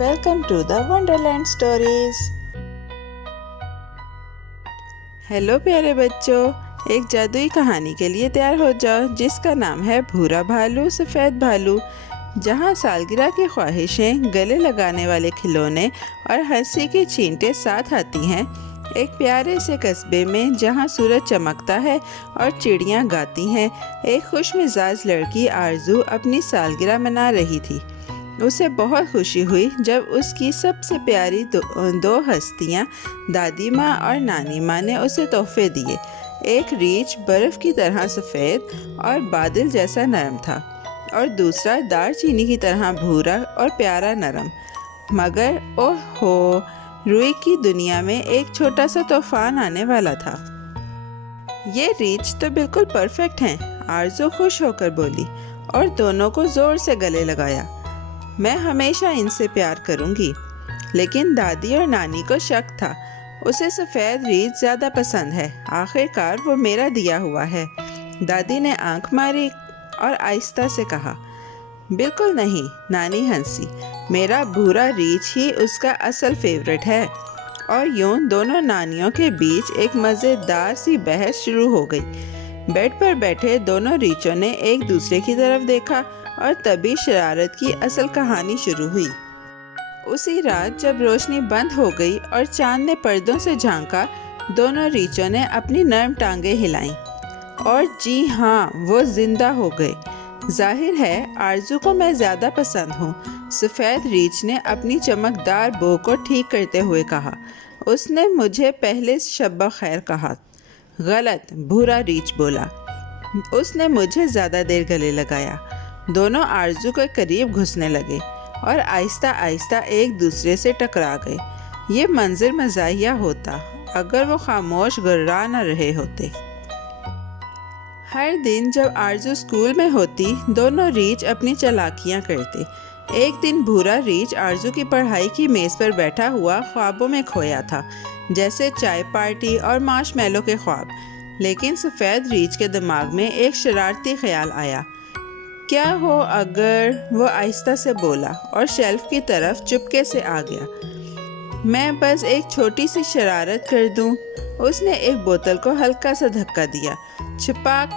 Welcome to the Wonderland Stories. Hello प्यारे बच्चों, एक जादुई कहानी के लिए तैयार हो जाओ जिसका नाम है भूरा भालू सफ़ेद भालू। जहाँ सालगिरह की ख्वाहिशें, गले लगाने वाले खिलौने और हंसी की छींटें साथ आती हैं, एक प्यारे से कस्बे में जहाँ सूरज चमकता है और चिड़ियाँ गाती हैं, एक खुश मिजाज लड़की आरजू अपनी सालगिरह मना रही थी। उसे बहुत खुशी हुई जब उसकी सबसे प्यारी दो हस्तियाँ दादी माँ और नानी माँ ने उसे तोहफे दिए। एक रीछ बर्फ़ की तरह सफ़ेद और बादल जैसा नरम था और दूसरा दालचीनी की तरह भूरा और प्यारा नरम। मगर ओह हो, रूई की दुनिया में एक छोटा सा तूफान आने वाला था। ये रीछ तो बिल्कुल परफेक्ट हैं, आरज़ू खुश होकर बोली और दोनों को ज़ोर से गले लगाया। मैं हमेशा इनसे प्यार करूंगी। लेकिन दादी और नानी को शक था, उसे सफ़ेद रीछ ज़्यादा पसंद है, आखिरकार वो मेरा दिया हुआ है। दादी ने आंख मारी और आहिस्ता से कहा, बिल्कुल नहीं। नानी हंसी, मेरा भूरा रीछ ही उसका असल फेवरेट है। और यूं दोनों नानियों के बीच एक मज़ेदार सी बहस शुरू हो गई। बेड पर बैठे दोनों रीछों ने एक दूसरे की तरफ देखा और तभी शरारत की असल कहानी शुरू हुई। उसी रात जब रोशनी बंद हो गई और चांद ने पर्दों से झांका, दोनों रीछों ने अपनी नरम टांगें हिलाईं और जी हाँ, वो जिंदा हो गए। जाहिर है आरजू को मैं ज़्यादा पसंद हूँ, सफ़ेद रीछ ने अपनी चमकदार बो को ठीक करते हुए कहा। उसने मुझे पहले शब्बा खैर कहा। गलत, भूरा रीछ बोला। उसने मुझे ज़्यादा देर गले लगाया। दोनों आरजू के करीब घुसने लगे और आहिस्ता आहिस्ता एक दूसरे से टकरा गए। ये मंजर मज़ाहिया होता अगर वो खामोश गुर्रा न रहे होते। हर दिन जब आरजू स्कूल में होती, दोनों रीछ अपनी चालाकियाँ करते। एक दिन भूरा रीछ आरजू की पढ़ाई की मेज़ पर बैठा हुआ ख्वाबों में खोया था, जैसे चाय पार्टी और मार्शमेलो के ख्वाब। लेकिन सफ़ेद रीछ के दिमाग में एक शरारती ख्याल आया। क्या हो अगर, वो आहिस्ता से बोला और शेल्फ की तरफ चुपके से आ गया। मैं बस एक छोटी सी शरारत कर दूं। उसने एक बोतल को हल्का सा धक्का दिया। छपाक,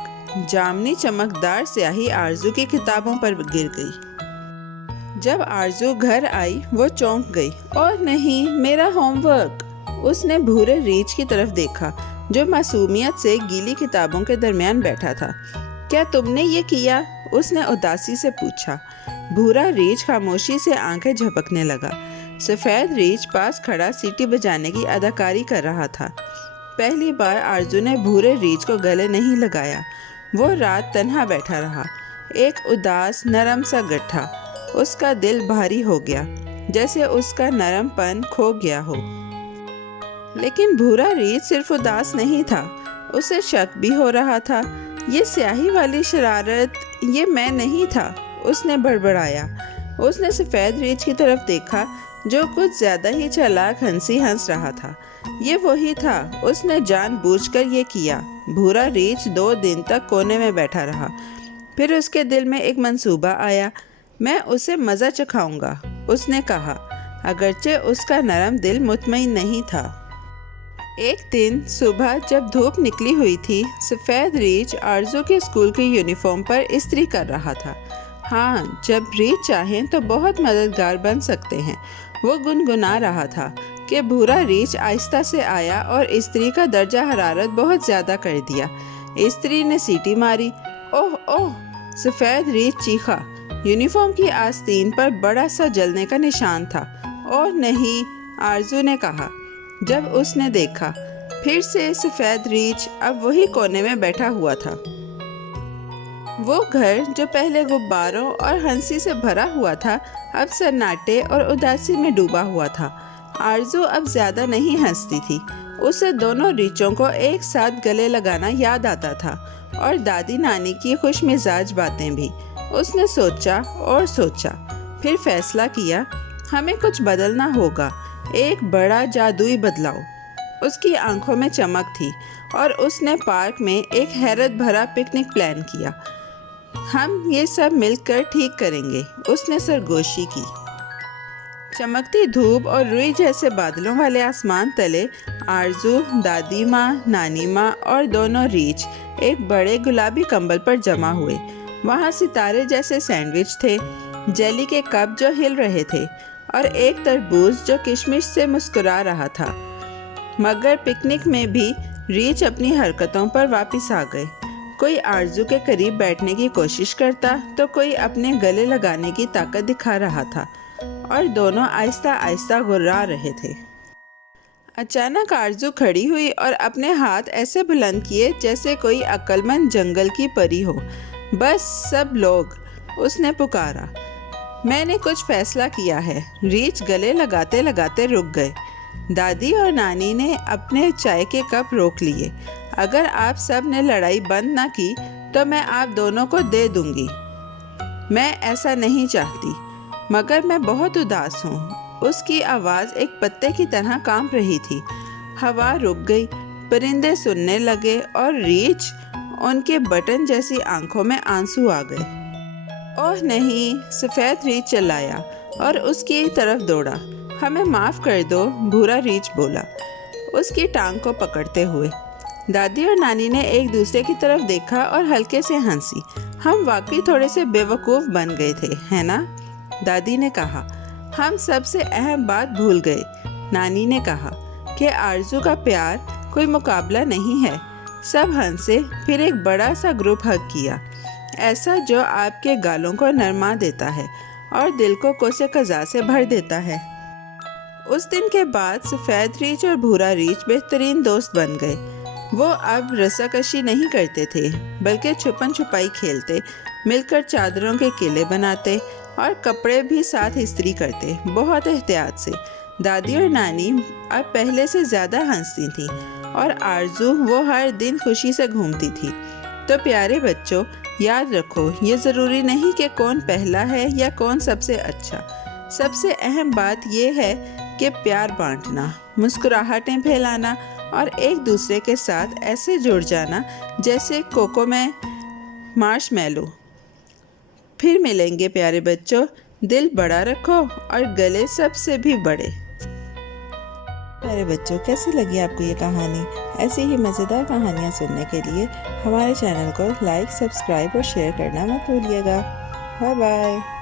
जामनी चमकदार स्याही आरजू की किताबों पर गिर गई। जब आरजू घर आई वो चौंक गई। और नहीं, मेरा होमवर्क। उसने भूरे रीछ की तरफ देखा जो मासूमियत से गीली किताबों के दरमियान बैठा था। क्या तुमने ये किया? उसने उदासी से पूछा। भूरा रीछ खामोशी से आंखें झपकने लगा। सफ़ेद रीछ पास खड़ा सीटी बजाने की अदाकारी कर रहा था। पहली बार आरजू ने भूरे रीछ को गले नहीं लगाया। वो रात तन्हा बैठा रहा, एक उदास नरम सा गट्ठा। उसका दिल भारी हो गया, जैसे उसका नरमपन खो गया हो। लेकिन भूरा रीछ सिर्फ उदास नहीं था, उसे शक भी हो रहा था। ये स्याही वाली शरारत, ये मैं नहीं था, उसने बड़बड़ाया। उसने सफ़ेद रीछ की तरफ देखा जो कुछ ज़्यादा ही चालाक हंसी हंस रहा था। ये वही था, उसने जानबूझकर ये किया। भूरा रीछ 2 दिन तक कोने में बैठा रहा। फिर उसके दिल में एक मंसूबा आया। मैं उसे मज़ा चखाऊंगा, उसने कहा, अगरचे उसका नरम दिल मुतमईन नहीं था। एक दिन सुबह जब धूप निकली हुई थी, सफ़ेद रीछ आरजू के स्कूल की यूनिफॉर्म पर इस्त्री कर रहा था। हाँ, जब रीछ चाहें तो बहुत मददगार बन सकते हैं, वो गुनगुना रहा था कि भूरा रीछ आहिस्ता से आया और इस्त्री का दर्जा हरारत बहुत ज़्यादा कर दिया। इस्त्री ने सीटी मारी। ओह ओह, सफ़ेद रीछ चीखा। यूनिफॉर्म की आस्तीन पर बड़ा सा जलने का निशान था। और नहीं, आरजू ने कहा जब उसने देखा। फिर से सफ़ेद रीछ अब वही कोने में बैठा हुआ था। वो घर जो पहले गुब्बारों और हंसी से भरा हुआ था, अब सन्नाटे और उदासी में डूबा हुआ था। आरजू अब ज़्यादा नहीं हंसती थी। उसे दोनों रीछों को एक साथ गले लगाना याद आता था और दादी नानी की खुश मिजाज बातें भी। उसने सोचा और सोचा, फिर फैसला किया, हमें कुछ बदलना होगा, एक बड़ा जादुई बदलाव। उसकी आंखों में चमक थी और उसने पार्क में एक हैरत भरा पिकनिक प्लान किया। हम ये सब मिलकर ठीक करेंगे, उसने सरगोशी की। चमकती धूप और रुई जैसे बादलों वाले आसमान तले आरजू, दादी माँ, नानी माँ और दोनों रीछ एक बड़े गुलाबी कंबल पर जमा हुए। वहाँ सितारे जैसे सैंडविच थे, जेली के कप जो हिल रहे थे और एक तरबूज जो किशमिश से मुस्कुरा रहा था। मगर पिकनिक में भी रीछ अपनी हरकतों पर वापस आ गए। कोई आरजू के करीब बैठने की कोशिश करता तो कोई अपने गले लगाने की ताकत दिखा रहा था और दोनों आहिस्ता आहिस्ता गुर्रा रहे थे। अचानक आरजू खड़ी हुई और अपने हाथ ऐसे बुलंद किए जैसे कोई अक्लमंद जंगल की परी हो। बस सब लोग, उसने पुकारा। मैंने कुछ फैसला किया है। रीछ गले लगाते लगाते रुक गए। दादी और नानी ने अपने चाय के कप रोक लिए। अगर आप सब ने लड़ाई बंद ना की तो मैं आप दोनों को दे दूंगी। मैं ऐसा नहीं चाहती, मगर मैं बहुत उदास हूँ। उसकी आवाज़ एक पत्ते की तरह कांप रही थी। हवा रुक गई, परिंदे सुनने लगे और रीछ, उनके बटन जैसी आंखों में आंसू आ गए। ओह नहीं, सफ़ेद रीछ चिल्लाया और उसकी तरफ दौड़ा। हमें माफ़ कर दो, भूरा रीछ बोला, उसकी टांग को पकड़ते हुए। दादी और नानी ने एक दूसरे की तरफ देखा और हल्के से हंसी। हम वाकई थोड़े से बेवकूफ़ बन गए थे, है ना? दादी ने कहा। हम सबसे अहम बात भूल गए। नानी ने कहा कि आरजू का प्यार कोई मुकाबला नहीं है। सब हंसे, फिर एक बड़ा सा ग्रुप हग किया, ऐसा जो आपके गालों को नरमा देता है और दिल को कोसे कज़ा से भर देता है। उस दिन के बाद सफ़ेद रीछ और भूरा रीछ बेहतरीन दोस्त बन गए। वो अब रस्साकशी नहीं करते थे, बल्कि छुपन छुपाई खेलते, मिलकर चादरों के किले बनाते और कपड़े भी साथ इस्त्री करते, बहुत एहतियात से। दादी और नानी अब पहले से ज़्यादा हंसती थीं और आरजू वो हर दिन खुशी से घूमती थी। तो प्यारे बच्चों, याद रखो, ये ज़रूरी नहीं कि कौन पहला है या कौन सबसे अच्छा। सबसे अहम बात ये है कि प्यार बांटना, मुस्कुराहटें फैलाना और एक दूसरे के साथ ऐसे जुड़ जाना जैसे कोको में मार्शमैलो। फिर मिलेंगे प्यारे बच्चों। दिल बड़ा रखो और गले सबसे भी बड़े। प्यारे बच्चों, कैसी लगी आपको ये कहानी? ऐसी ही मज़ेदार कहानियाँ सुनने के लिए हमारे चैनल को लाइक, सब्सक्राइब और शेयर करना मत भूलिएगा। Bye bye.